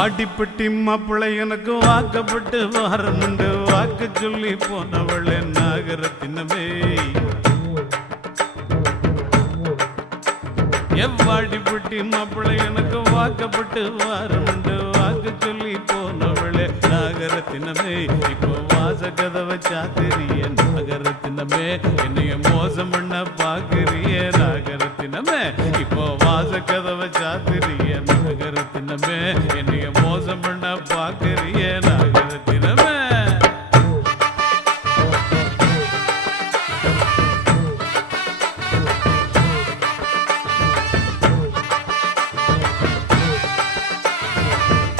வாடிப்பட்டி மாப்பிள்ளை எனக்கு வாக்கப்பட்டு வாரமுண்டு வாக்கு சொல்லி போனவளே நாகரத்தினமே எவ்வாடிப்பட்டி மாப்பிள்ளை எனக்கு வாக்கப்பட்டு வாரமுண்டு வாக்கு சொல்லி போனவளே நாகரத்தினமே இப்போ வாச கதவை சாத்திரிய நாகரத்தினமே என்னைய மோசம் பண்ண பாக்குறிய நாகரத்தினமே இப்போ வாச கதவை சாத்திரிய நாகரத்தினமே என்னைய மோசம் பண்ண பாக்கு